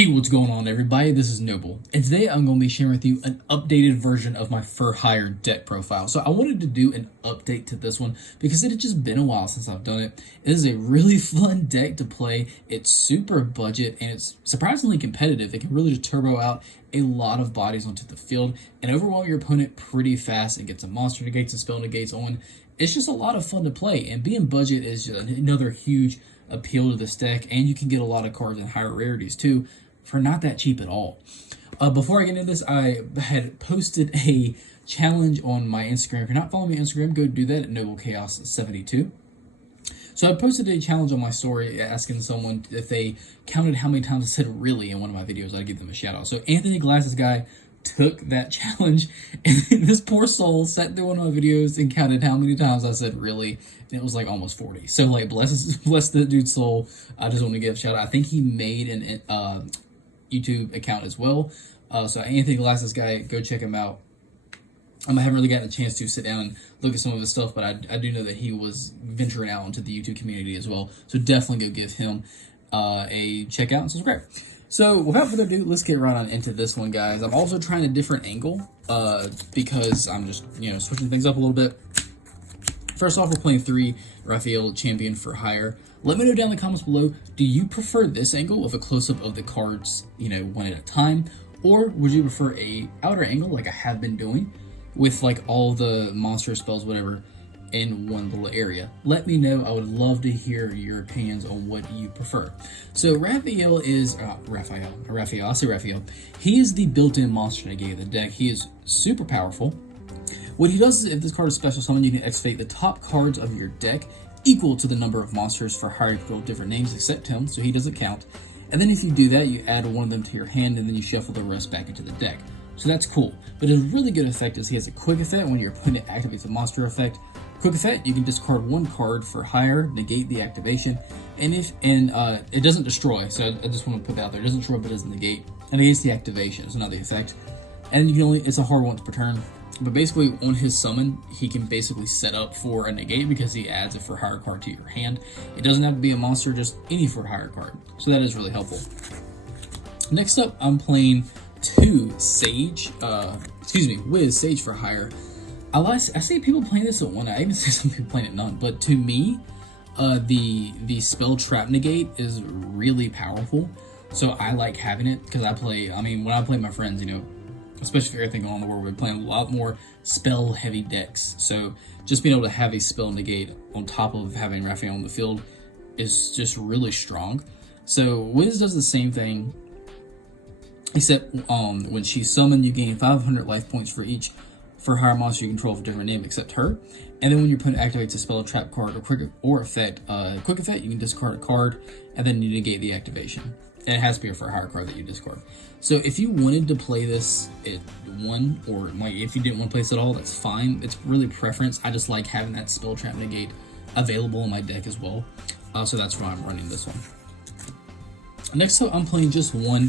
Hey, what's going on, everybody? This is Noble, and today I'm going to be sharing with you an updated version of my For Hire deck profile. So I wanted to do an update to this one because it had just been a while since I've done it. It is a really fun deck to play. It's super budget, and it's surprisingly competitive. It can really just turbo out a lot of bodies onto the field and overwhelm your opponent pretty fast and get some monster negates and spell negates on. It's just a lot of fun to play, and being budget is just another huge appeal to this deck, and you can get a lot of cards in higher rarities too for not that cheap at all. Before I get into this, I had posted a challenge on my Instagram. If you're not following me on Instagram, go do that at NobleChaos72. So I posted a challenge on my story asking someone if they counted how many times I said really in one of my videos. I'd give them a shout out. So Anthony Glasses guy took that challenge, and this poor soul sat through one of my videos and counted how many times I said really, and it was like almost 40. So like bless the dude's soul. I just want to give a shout out. I think he made an YouTube account as well. So Anthony Glasses guy, go check him out. I haven't really gotten a chance to sit down and look at some of his stuff, but I do know that he was venturing out into the YouTube community as well. So definitely go give him a check out and subscribe. So without further ado, let's get right on into this one, guys. I'm also trying a different angle because I'm just, switching things up a little bit. First off, we're playing 3 Raphael Champion for Hire. Let me know down in the comments below, do you prefer this angle of a close-up of the cards, one at a time? Or would you prefer a outer angle like I have been doing with like all the monster spells, whatever, in one little area? Let me know. I would love to hear your opinions on what you prefer. So Raphael is Raphael. I'll say Raphael. He is the built-in monster negate of the deck. He is super powerful. What he does is, if this card is special summon, you can activate the top cards of your deck equal to the number of monsters for higher control different names except him, so he doesn't count. And then if you do that, you add one of them to your hand, and then you shuffle the rest back into the deck. So that's cool. But his really good effect is he has a quick effect when your opponent activates a monster effect. Quick effect, you can discard 1 card for hire, negate the activation, and it doesn't destroy. So I just want to put that out there. It doesn't destroy, but it doesn't negate. And against the activation is another effect. And you can it's a hard once per turn. But basically, on his summon, he can basically set up for a negate because he adds a for hire card to your hand. It doesn't have to be a monster, just any for hire card. So that is really helpful. Next up, I'm playing 2 Sage, Wiz Sage for Hire. I see people playing this at 1. I even see some people playing it none. But to me, the spell trap negate is really powerful. So I like having it because when I play with my friends, especially for everything going on in the world, we're playing a lot more spell heavy decks. So just being able to have a spell negate on top of having Raphael on the field is just really strong. So Wiz does the same thing, except when she's summoned, you gain 500 life points for each for higher monster you control for different name except her. And then when your opponent activates a spell, trap card, or quick effect, you can discard a card and then you negate the activation. And it has to be a for hire card that you discard. So if you wanted to play this at 1, or if you didn't want to play this at all, that's fine. It's really preference. I just like having that spell trap negate available in my deck as well. So that's why I'm running this one. Next up, I'm playing just 1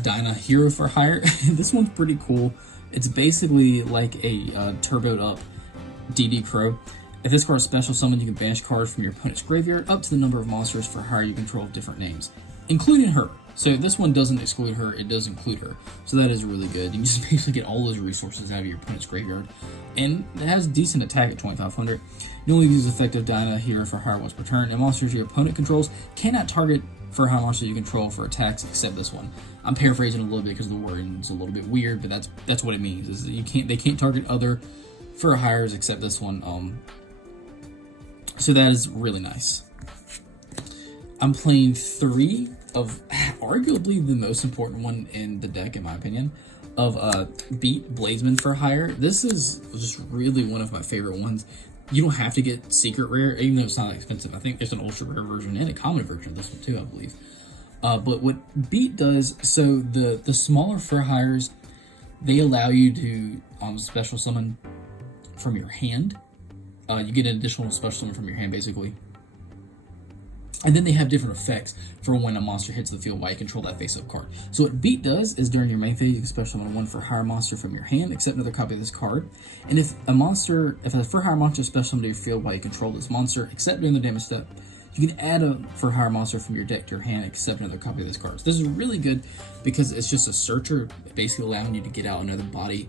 Dyna Hero for Hire. This one's pretty cool. It's basically like a turboed up DD Crow. If this card is special summon, you can banish cards from your opponent's graveyard up to the number of monsters for hire you control of different names, including her. So this one doesn't exclude her, it does include her. So that is really good. You can just basically get all those resources out of your opponent's graveyard. And it has decent attack at 2500. You only use effective Dyna Hero for hire once per turn, and monsters your opponent controls cannot target for high monsters you control for attacks except this one. I'm paraphrasing a little bit because the wording is a little bit weird, but that's what it means. Is that they can't target other for hires except this one. So that is really nice. I'm playing 3 of arguably the most important one in the deck, in my opinion, of Beat Bladesman for Hire. This is just really one of my favorite ones. You don't have to get secret rare, even though it's not expensive. I think there's an ultra rare version and a common version of this one too, I believe. But what Beat does, so the smaller for hires, they allow you to special summon from your hand. You get an additional special summon from your hand, basically. And then they have different effects for when a monster hits the field while you control that face-up card. So what Beat does is during your main phase, you can special summon 1 for hire monster from your hand, except another copy of this card. And if a for hire monster special summon to your field while you control this monster, except during the damage step, you can add a for hire monster from your deck to your hand, except another copy of this card. So this is really good because it's just a searcher, basically allowing you to get out another body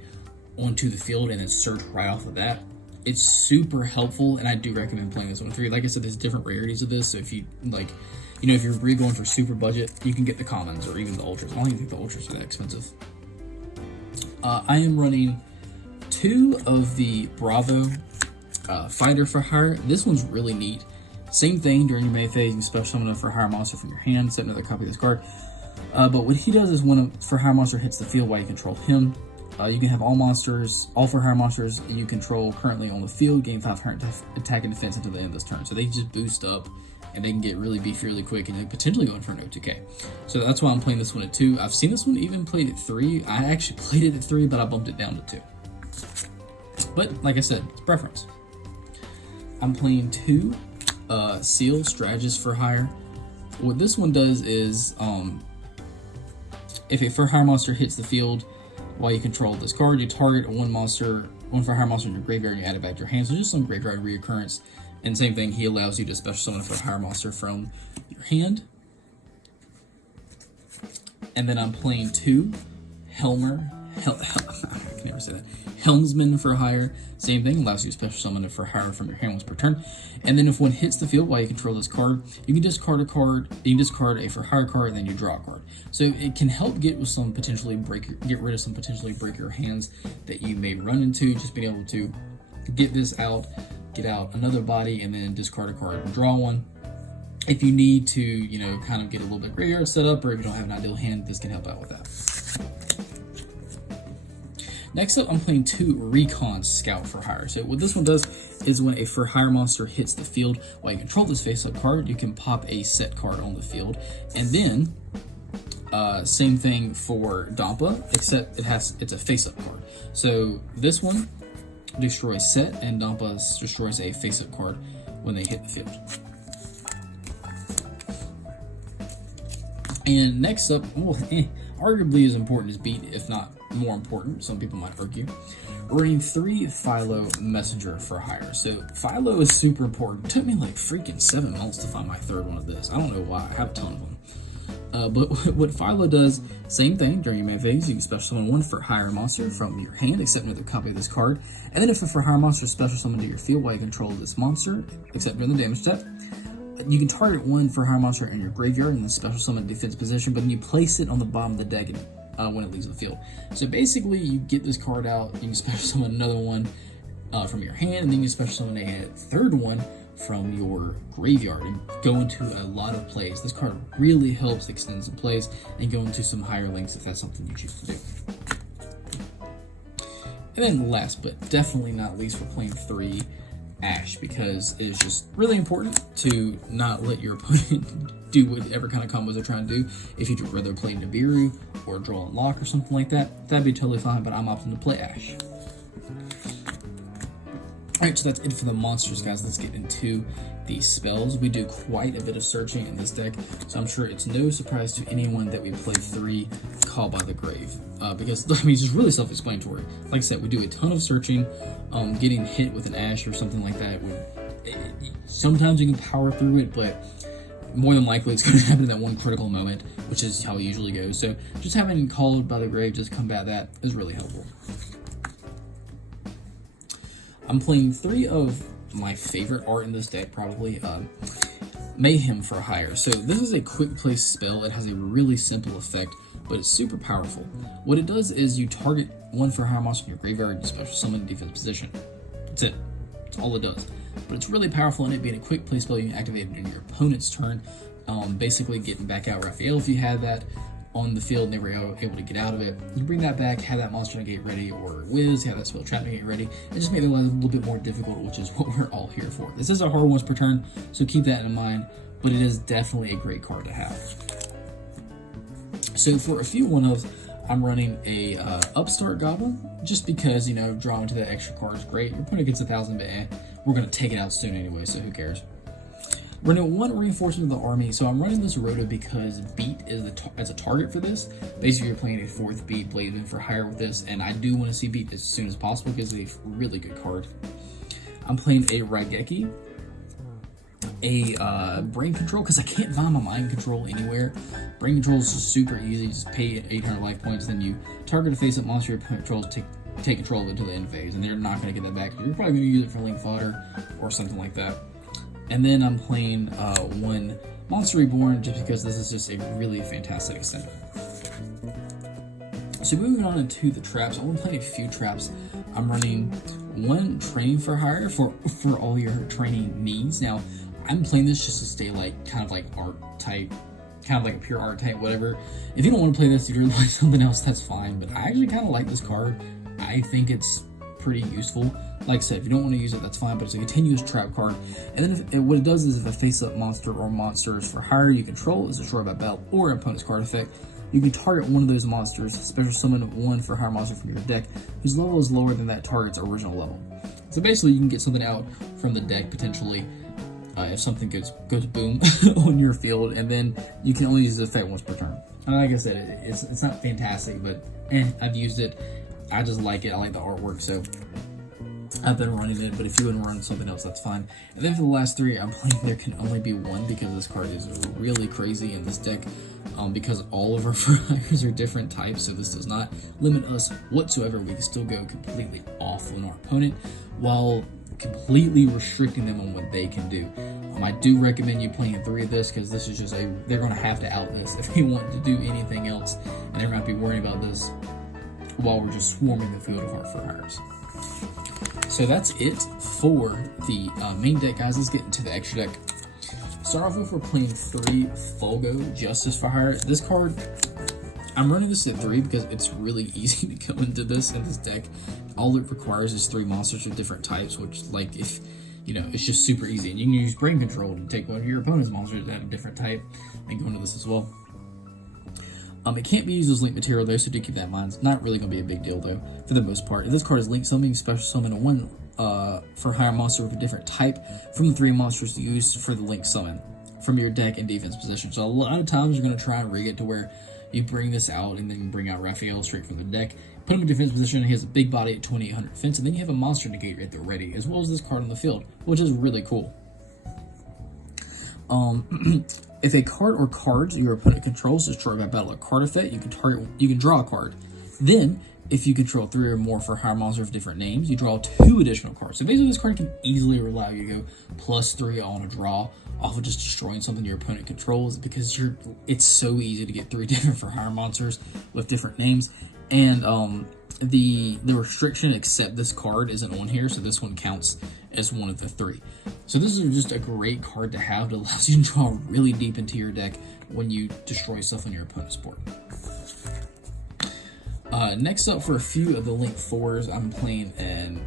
onto the field and then search right off of that. It's super helpful, and I do recommend playing this one through. Like I said, there's different rarities of this, so if you like, you know, if you're really going for super budget, you can get the commons or even the ultras. I don't even think the ultras are that expensive. I am running 2 of the Bravo Fighter for hire. This one's really neat. Same thing, during your main phase, you can special summon a for hire monster from your hand, set another copy of this card. But what he does is when a for hire monster hits the field while you control him, you can have all for hire monsters you control currently on the field gain 500 attack and defense until the end of this turn. So they just boost up and they can get really beefy really quick and they're potentially going for an O2K. So that's why I'm playing this one at 2. I've seen this one even played at 3. I actually played it at 3, but I bumped it down to 2. But like I said, it's preference. I'm playing 2 Seal Strategist for hire. What this one does is if a for hire monster hits the field while you control this card, you target one for hire monster in your graveyard and you add it back to your hand. So just some graveyard reoccurrence. And same thing, he allows you to special summon a for hire monster from your hand. And then I'm playing 2 Helmer I can never say that. Helmsman for hire. Same thing, allows you to special summon a for hire from your hand once per turn. And then if one hits the field while you control this card, you can discard a card, you can discard a for hire card, and then you draw a card. So it can help get rid of some potentially break your hands that you may run into, just being able to get this out, get out another body, and then discard a card and draw one. If you need to, you know, kind of get a little bit graveyard set up, or if you don't have an ideal hand, this can help out with that. Next up, I'm playing 2 Recon Scout for hire. So what this one does is when a for hire monster hits the field while you control this face-up card, you can pop a set card on the field. And then, same thing for Dampa, except it's a face-up card. So this one destroys set, and Dampa destroys a face-up card when they hit the field. And next up, arguably as important as beat, if not more important, some people might argue, we're running 3 Philo Messenger for hire. So Philo is super important. It took me like freaking 7 months to find my 3rd one of this. I don't know why, I have a ton of them. But what Philo does, same thing, during your main phase, you can special summon 1 for hire monster from your hand, except another copy of this card. And then if a for hire monster is special summoned to your field while you control this monster, except during the damage step, you can target 1 for hire monster in your graveyard in the special summon defense position, but then you place it on the bottom of the deck when it leaves the field. So basically, you get this card out, you can special summon another one from your hand, and then you can special summon a 3rd one from your graveyard and go into a lot of plays. This card really helps extend some plays and go into some higher lengths if that's something you choose to do. And then last but definitely not least, we're playing 3 Ash, because it is just really important to not let your opponent do whatever kind of combos they're trying to do. If you'd rather play Nibiru or draw and lock or something like that, that'd be totally fine, but I'm opting to play Ash. Alright, so that's it for the monsters, guys. Let's get into the spells. We do quite a bit of searching in this deck, so I'm sure it's no surprise to anyone that we play 3 Call by the Grave, because, I mean, it's just really self-explanatory. Like I said, we do a ton of searching. Getting hit with an Ash or something like that, sometimes you can power through it, but more than likely it's going to happen in that one critical moment, which is how it usually goes. So just having Called by the Grave just combat that is really helpful. I'm playing 3 of my favorite art in this deck, probably. Mayhem for hire. So this is a quick play spell. It has a really simple effect, but it's super powerful. What it does is you target 1 for hire monster in your graveyard and special summon defense position. That's it. That's all it does. But it's really powerful, in it being a quick play spell. You can activate it in your opponent's turn. Basically getting back out Raphael if you had that on the field and they were able to get out of it. You bring that back, have that monster negate ready, or Wiz, have that spell trap negate ready, and just make it a little bit more difficult, which is what we're all here for. This is a hard once per turn, so keep that in mind, but it is definitely a great card to have. So for a few 1-ofs, I'm running a Upstart Goblin, just because, you know, drawing to that extra card is great. Your opponent gets 1,000, but we're going to take it out soon anyway, so who cares. We're going to 1 reinforcement of the army, so I'm running this Rhoda because beat is as a target for this. Basically, you're playing a 4th beat Blademan for hire with this, and I do want to see beat as soon as possible because it's a really good card. I'm playing a Raigeki a brain control because I can't find my mind control anywhere. Brain control is just super easy. You just pay 800 life points, then you target a face-up monster your opponent controls, take control of it until the end phase, and they're not going to get that back. You're probably going to use it for link fodder or something like that. And then I'm playing one Monster Reborn just because this is just a really fantastic extender. So moving on into the traps, I want to play a few traps. I'm running one training for hire for all your training needs. Now, I'm playing this just to stay like kind of like art type, kind of like a pure art type, whatever. If you don't want to play this, you'd really like something else, that's fine. But I actually kind of like this card. I think it's pretty useful. Like I said, if you don't want to use it, that's fine, but it's a continuous trap card. And then what it does is if a face-up monster or monsters for hire you control is destroyed by battle or an opponent's card effect, you can target one of those monsters, special summon one for hire monster from your deck, whose level is lower than that target's original level. So basically, you can get something out from the deck potentially if something goes boom on your field, and then you can only use the effect once per turn. And like I said, it's not fantastic, but I've used it. I just like it. I like the artwork, so I've been running it. But if you want to run something else, that's fine. And then for the last three, I'm playing there can only be one because this card is really crazy in this deck. Because all of our fires are different types, so this does not limit us whatsoever. We can still go completely off on our opponent while completely restricting them on what they can do. I do recommend you playing three of this because this is just they're going to have to out this if they want to do anything else, and they're going to be worrying about this while we're just swarming the field of our for hires. So that's it for the main deck, guys. Let's get into the extra deck. Start off with, we're playing 3 Fulgo Justice for Hire. This card, I'm running this at 3 because it's really easy to go into this in this deck. All it requires is 3 monsters of different types, which, like, if you know, it's just super easy. And you can use brain control to take one of your opponent's monsters that have a different type and go into this as well. It can't be used as link material though, so do keep that in mind. It's not really going to be a big deal though, for the most part. If this card is link summoning, special summon one for hire monster with a different type from the 3 monsters used for the link summon from your deck and defense position. So a lot of times you're going to try and rig it to where you bring this out and then bring out Raphael straight from the deck, put him in defense position, and he has a big body at 2800 defense, and then you have a monster negate right there ready, as well as this card on the field, which is really cool. If a card or cards your opponent controls destroyed by battle or card effect, you can draw a card. Then, if you control 3 or more for hire monsters of different names, you draw 2 additional cards. So basically, this card can easily allow you to go +3 on a draw off of just destroying something your opponent controls, because it's so easy to get 3 different for hire monsters with different names. And the restriction except this card isn't on here, so this one counts as one of the 3. So this is just a great card to have that allows you to draw really deep into your deck when you destroy stuff on your opponent's board. Next up, for a few of the Link 4s, I'm playing an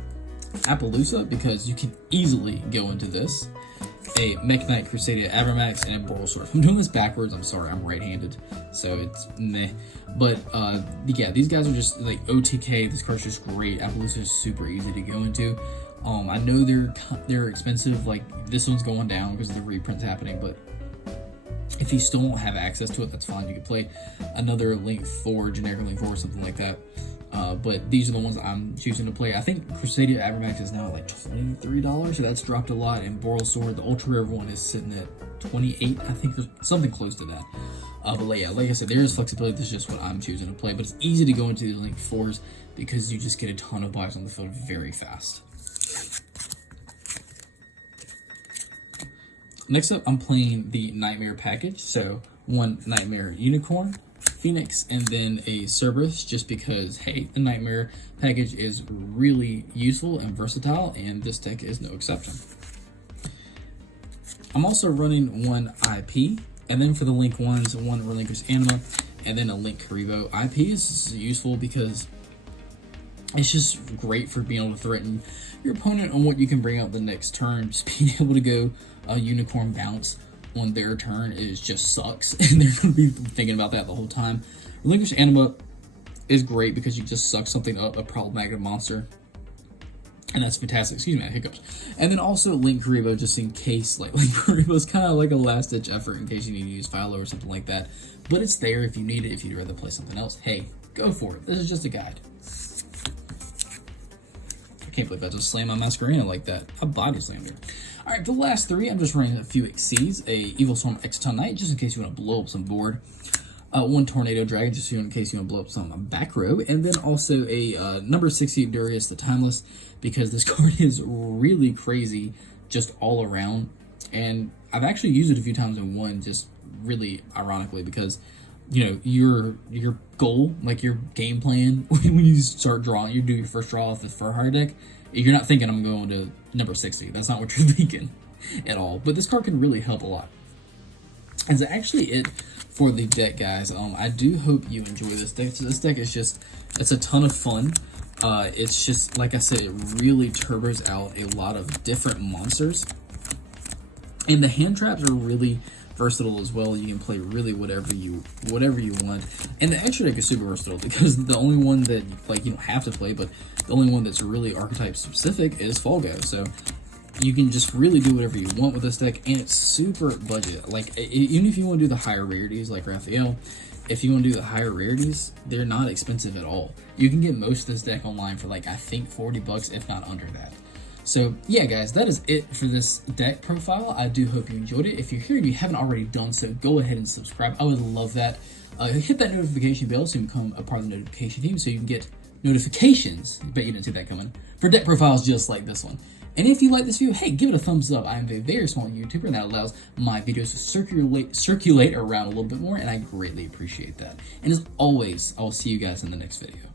Appaloosa because you can easily go into this. A Mech Knight Crusadia Abramax and a Boral Sword. I'm doing this backwards, I'm sorry, I'm right-handed, so it's meh. But yeah, these guys are just like OTK. This card's just great. Appaloosa is super easy to go into. I know they're expensive, like this one's going down because of the reprints happening, but if you still don't have access to it, that's fine. You can play another Link 4, generic Link 4 or something like that. But these are the ones I'm choosing to play. I think Crusadia Abramax is now at like $23, so that's dropped a lot. And Boral Sword, the ultra rare one, is sitting at 28, I think, something close to that. But yeah, like I said, there is flexibility. This is just what I'm choosing to play. But it's easy to go into these Link 4s because you just get a ton of buys on the field very fast. Next up, I'm playing the Nightmare package. So 1 Nightmare Unicorn, Phoenix, and then a Cerberus, just because, hey, the Nightmare package is really useful and versatile, and this deck is no exception. I'm also running 1 IP, and then for the Link 1s, 1 Relinquished Anima, and then a Link Karibo. IP is useful because it's just great for being able to threaten your opponent on what you can bring out the next turn. Just being able to go a Unicorn bounce on their turn just sucks, and they're going to be thinking about that the whole time. Relinquished Anima is great because you just suck something up, a problematic monster, and that's fantastic. Excuse me, hiccups. And then also Link Karibo, just in case, like Link Karibo is kind of like a last-ditch effort in case you need to use Philo or something like that. But it's there if you need it. If you'd rather play something else, hey, go for it. This is just a guide. can't believe I just slammed my Masquerena like that. I body slammed her. Alright, for the last 3, I'm just running a few Exceeds, a Evil Storm Exoton Knight, just in case you want to blow up some board. 1 Tornado Dragon, just in case you want to blow up some back row. And then also a number 60 Durius the Timeless, because this card is really crazy just all around. And I've actually used it a few times in one, just really ironically, because you know, your goal, like your game plan, when you start drawing, you do your first draw off the Fur Hire deck, you're not thinking I'm going to number 60. That's not what you're thinking at all. But this card can really help a lot. And that's actually it for the deck, guys. I do hope you enjoy this deck. So this deck is just, it's a ton of fun. It's just, like I said, it really turbos out a lot of different monsters. And the hand traps are really versatile as well. You can play really whatever you want. And the extra deck is super versatile, because the only one that, like, you don't have to play, but the only one that's really archetype specific is Fall Guy. So you can just really do whatever you want with this deck, and it's super budget. Like, even if you want to do the higher rarities like Raphael, if you want to do the higher rarities, they're not expensive at all. You can get most of this deck online for, like, I think $40, if not under that. So yeah, guys, that is it for this deck profile. I do hope you enjoyed it. If you're here and you haven't already done so, go ahead and subscribe. I would love that. Hit that notification bell so you can become a part of the notification team, so you can get notifications. I bet you didn't see that coming. For deck profiles just like this one. And if you like this video, hey, give it a thumbs up. I am a very small YouTuber, and that allows my videos to circulate around a little bit more, and I greatly appreciate that. And as always, I will see you guys in the next video.